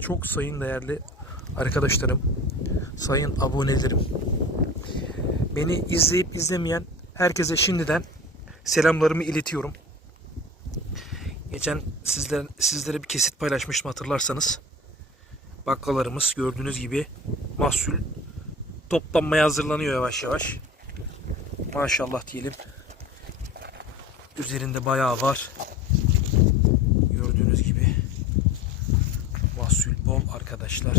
Çok sayın değerli arkadaşlarım, sayın abonelerim. Beni izleyip izlemeyen herkese şimdiden selamlarımı iletiyorum. Geçen sizlere bir kesit paylaşmıştım, hatırlarsanız. Bakkalarımız gördüğünüz gibi mahsul toplanmaya hazırlanıyor yavaş yavaş. Maşallah diyelim. Üzerinde bayağı var. Gördüğünüz gibi mahsul bol arkadaşlar.